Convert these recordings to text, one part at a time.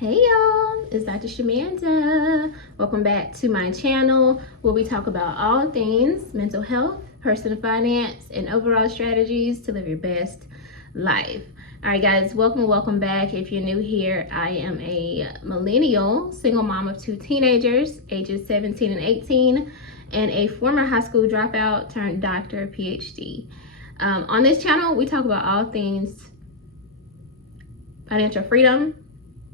Hey y'all, it's Dr. Shamanda. Welcome back to my channel where we talk about all things mental health, personal finance, and overall strategies to live your best life. All right guys, welcome back. If you're new here, I am a millennial, single mom of two teenagers, ages 17 and 18, and a former high school dropout turned doctor, PhD. On this channel, we talk about all things financial freedom,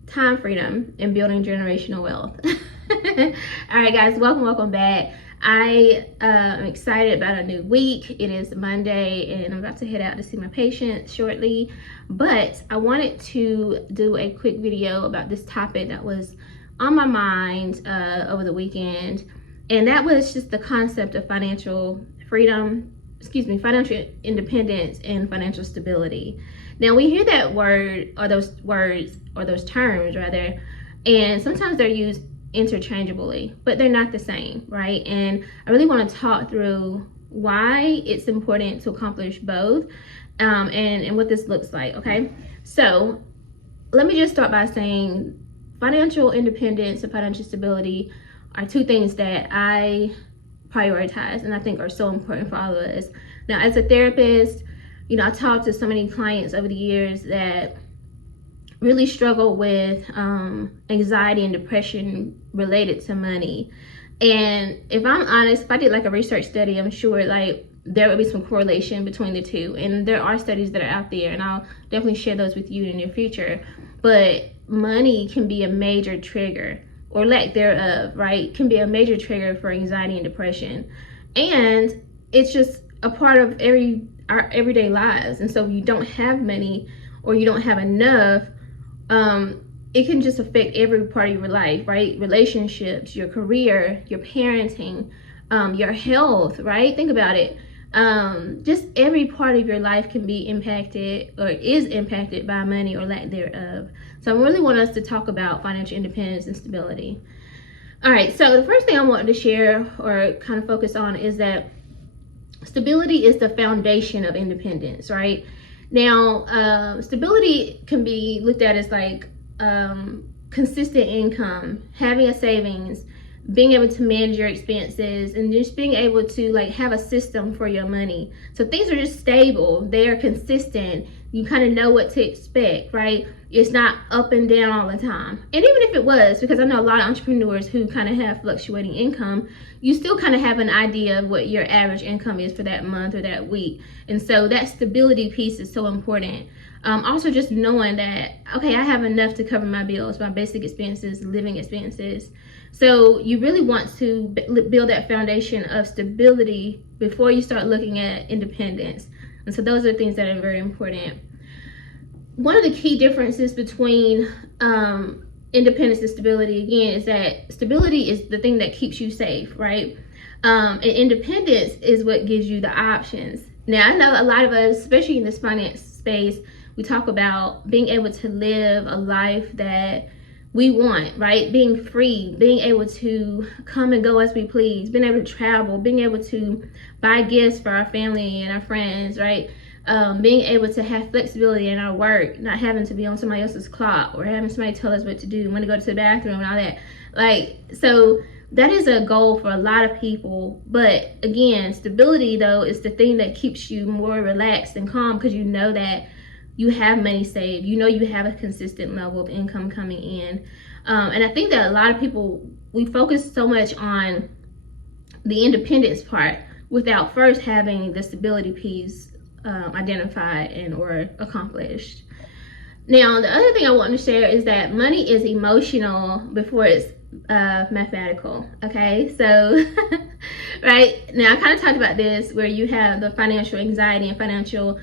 time freedom, and building generational wealth. All right guys, welcome back. I am excited about a new week. It is Monday and I'm about to head out to see my patient shortly, but I wanted to do a quick video about this topic that was on my mind over the weekend, and that was just the concept of financial freedom, financial independence and financial stability. Now we hear that word, or those words, or those terms rather, and sometimes they're used interchangeably, but they're not the same, right? And I really want to talk through why it's important to accomplish both, and what this looks like, okay? So let me just start by saying financial independence and financial stability are two things that I prioritize and I think are so important for all of us. Now, as a therapist, you know, I talked to so many clients over the years that really struggle with anxiety and depression related to money. And if I'm honest, if I did like a research study, I'm sure like there would be some correlation between the two. And there are studies that are out there, and I'll definitely share those with you in the near future. But money can be a major trigger, or lack thereof, right? Can be a major trigger for anxiety and depression. And it's just a part of our everyday lives. And so if you don't have money or you don't have enough, it can just affect every part of your life, right? Relationships, your career, your parenting, your health, right? Think about it. Just every part of your life can be impacted or is impacted by money or lack thereof. So I really want us to talk about financial independence and stability. All right, so the first thing I wanted to share or kind of focus on is that stability is the foundation of independence, right? Now, stability can be looked at as like consistent income, having a savings, being able to manage your expenses, and just being able to like have a system for your money. So things are just stable, they are consistent, you kind of know what to expect, right? It's not up and down all the time. And even if it was, because I know a lot of entrepreneurs who kind of have fluctuating income, you still kind of have an idea of what your average income is for that month or that week. And so that stability piece is so important. Also just knowing that, okay, I have enough to cover my bills, my basic expenses, living expenses. So you really want to build that foundation of stability before you start looking at independence. And so those are things that are very important. One of the key differences between independence and stability, again, is that stability is the thing that keeps you safe, right? And independence is what gives you the options. Now, I know a lot of us, especially in this finance space, we talk about being able to live a life that we want, right? Being free, being able to come and go as we please, being able to travel, being able to buy gifts for our family and our friends, right? Being able to have flexibility in our work, not having to be on somebody else's clock or having somebody tell us what to do, when to go to the bathroom and all that. Like, so that is a goal for a lot of people. But again, stability though is the thing that keeps you more relaxed and calm, because you know that you have money saved, you know you have a consistent level of income coming in. And I think that a lot of people, we focus so much on the independence part without first having the stability piece identified and or accomplished. Now, the other thing I want to share is that money is emotional before it's mathematical, okay? So, right, now I kind of talked about this where you have the financial anxiety and financial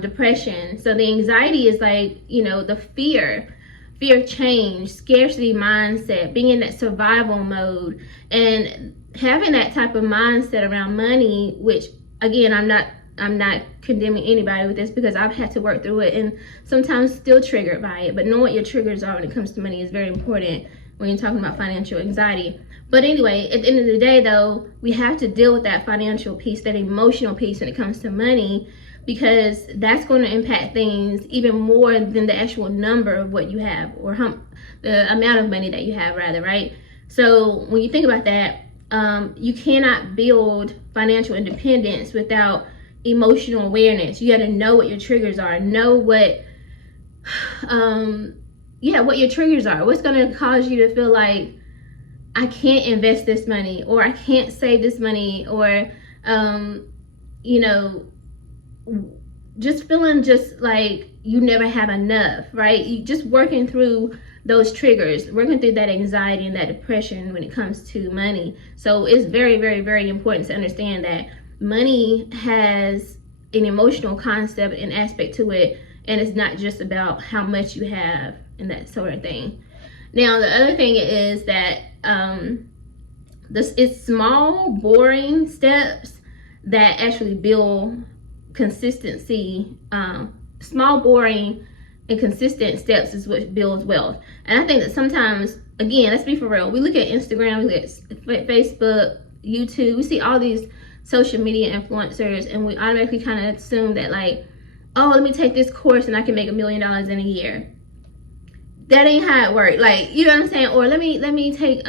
depression. So the anxiety is like, you know, the fear of change, scarcity mindset, being in that survival mode, and having that type of mindset around money, which again, I'm not condemning anybody with this, because I've had to work through it and sometimes still triggered by it. But knowing what your triggers are when it comes to money is very important when you're talking about financial anxiety. But anyway, at the end of the day though, we have to deal with that financial piece, that emotional piece when it comes to money, because that's going to impact things even more than the actual number of what you have, or the amount of money that you have, rather, right? So when you think about that, you cannot build financial independence without emotional awareness. You got to know what your triggers are, know what what your triggers are, what's going to cause you to feel like, I can't invest this money, or I can't save this money, or just feeling just like you never have enough, right? You just working through those triggers, working through that anxiety and that depression when it comes to money. So it's very, very, very important to understand that money has an emotional concept and aspect to it, and it's not just about how much you have and that sort of thing. Now, the other thing is that it's small, boring steps that actually build consistency. Small, boring, and consistent steps is what builds wealth. And I think that sometimes, again, let's be for real, we look at Instagram, we look at Facebook, YouTube, we see all these social media influencers, and we automatically kind of assume that, like, oh, let me take this course and I can make $1 million in a year. That ain't how it works. Like, you know what I'm saying? Or let me take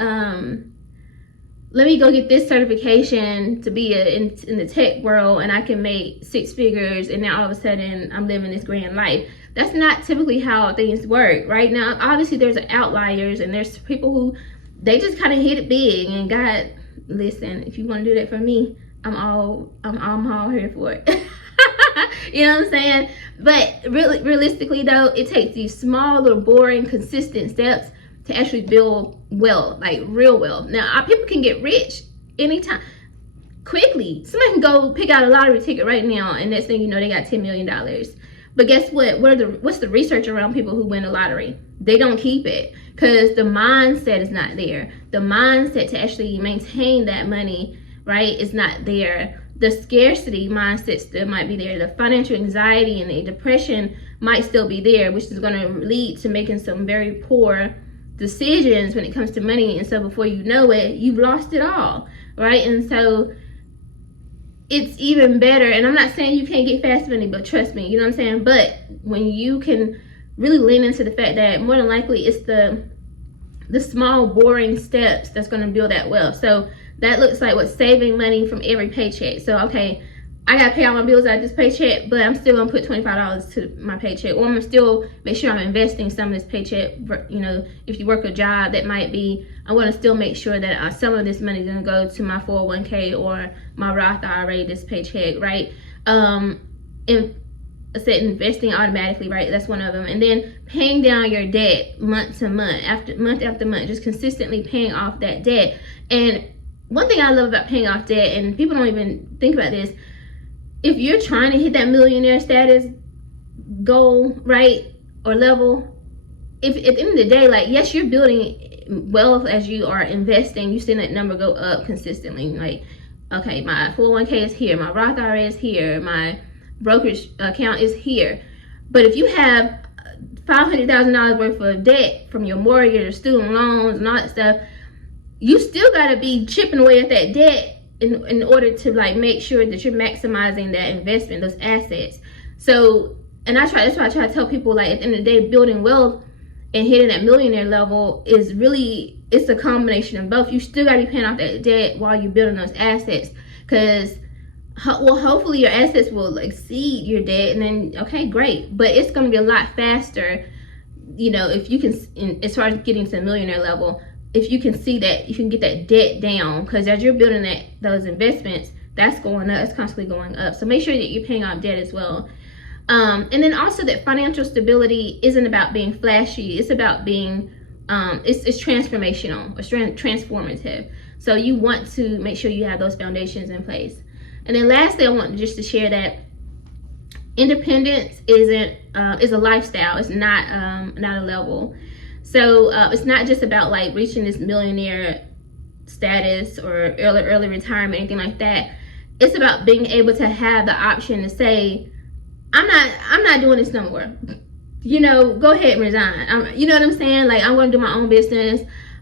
let me go get this certification to be in the tech world, and I can make 6 figures, and now all of a sudden I'm living this grand life. That's not typically how things work. Right now, obviously there's outliers, and there's people who, they just kind of hit it big, and God, listen, if you want to do that for me, I'm all here for it. You know what I'm saying? But really, realistically though, it takes these small, little, boring, consistent steps to actually build wealth, like real wealth. Now, people can get rich anytime, quickly. Somebody can go pick out a lottery ticket right now, and next thing you know, they got $10 million. But guess what? What's the research around people who win the lottery? They don't keep it, because the mindset is not there. The mindset to actually maintain that money, right, is not there. The scarcity mindset still might be there. The financial anxiety and the depression might still be there, which is going to lead to making some very poor decisions when it comes to money. And so before you know it, you've lost it all, right? And so it's even better, and I'm not saying you can't get fast money, but trust me, you know what I'm saying? But when you can really lean into the fact that more than likely it's the small, boring steps that's going to build that wealth. So that looks like what, saving money from every paycheck. So, okay, I got to pay all my bills out of this paycheck, but I'm still going to put $25 to my paycheck. Or I'm going to still make sure I'm investing some of this paycheck. You know, if you work a job, that might be, I'm going to still make sure that some of this money is going to go to my 401k or my Roth IRA this paycheck, right? And I said investing automatically, right? That's one of them. And then paying down your debt month to month, after month, just consistently paying off that debt. And one thing I love about paying off debt, and people don't even think about this, if you're trying to hit that millionaire status goal, right, or level, if at the end of the day, like, yes, you're building wealth as you are investing, you see that number go up consistently. Like, okay, my 401k is here, my Roth IRA is here, my brokerage account is here. But if you have $500,000 worth of debt from your mortgage or student loans and all that stuff, you still got to be chipping away at that debt in order to, like, make sure that you're maximizing that investment, those assets. So, and that's why I try to tell people, like, at the end of the day, building wealth and hitting that millionaire level is really, it's a combination of both. You still got to be paying off that debt while you're building those assets, because hopefully your assets will exceed your debt, and then, okay, great. But it's going to be a lot faster, you know, if you can, as far as getting to the millionaire level, if you can see that you can get that debt down, because as you're building those investments, that's going up, it's constantly going up. So make sure that you're paying off debt as well. And then also that financial stability isn't about being flashy. It's about being, it's transformational, it's transformative. So you want to make sure you have those foundations in place. And then lastly, I want just to share that independence is a lifestyle. It's not a level. So it's not just about, like, reaching this millionaire status or early retirement, anything like that. It's about being able to have the option to say, I'm not doing this no more. You know, go ahead and resign. You know what I'm saying? Like, I'm going to do my own business.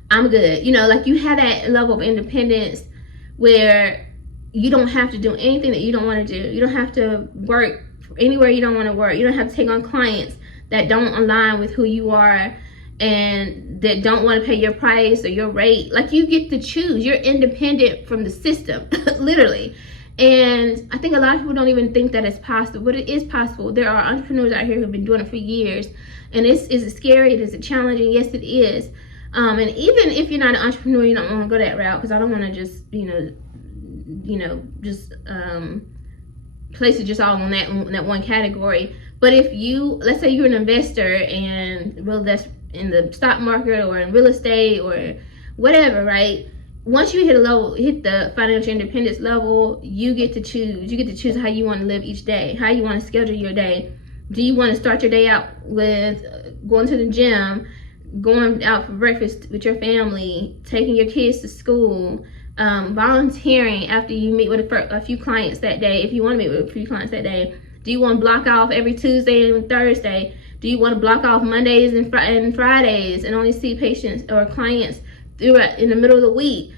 I'm good. You know, like, you have that level of independence where you don't have to do anything that you don't want to do. You don't have to work anywhere you don't want to work. You don't have to take on clients that don't align with who you are and that don't want to pay your price or your rate. Like, you get to choose. You're independent from the system, literally. And I think a lot of people don't even think that it's possible, but it is possible. There are entrepreneurs out here who've been doing it for years. And is it scary? Is it challenging? Yes, it is. And even if you're not an entrepreneur, you don't want to go that route, because I don't want to just, just place it just all on that one category. But if you, let's say you're an investor and that's in the stock market or in real estate or whatever, right? Once you hit the financial independence level, you get to choose. You get to choose how you want to live each day, how you want to schedule your day. Do you want to start your day out with going to the gym, going out for breakfast with your family, taking your kids to school, volunteering after you meet with a few clients that day, if you want to meet with a few clients that day? Do you want to block off every Tuesday and Thursday? Do you want to block off Mondays and Fridays and only see patients or clients in the middle of the week?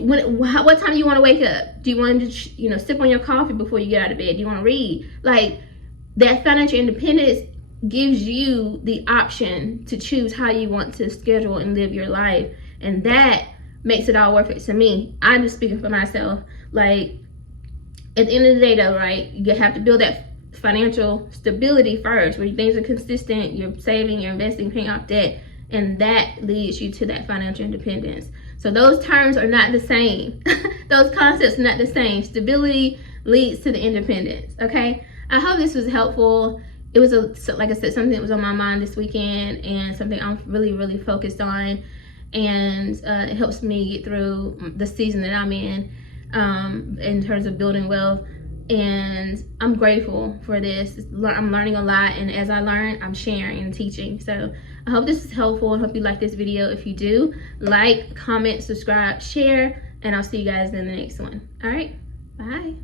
What time do you want to wake up? Do you want to sip on your coffee before you get out of bed? Do you want to read? Like, that financial independence gives you the option to choose how you want to schedule and live your life, and that makes it all worth it to me. I'm just speaking for myself. Like, at the end of the day though, right, you have to build that financial stability first, where things are consistent, you're saving, you're investing, paying off debt, and that leads you to that financial independence. So those terms are not the same. Those concepts are not the same. Stability leads to the independence, okay? I hope this was helpful. It was, like I said, something that was on my mind this weekend and something I'm really, really focused on. And it helps me get through the season that I'm in terms of building wealth. And I'm grateful for this. I'm learning a lot, and as I learn, I'm sharing and teaching. So I hope this is helpful. I hope you like this video. If you do, like, comment, subscribe, share, and I'll see you guys in the next one. All right, bye.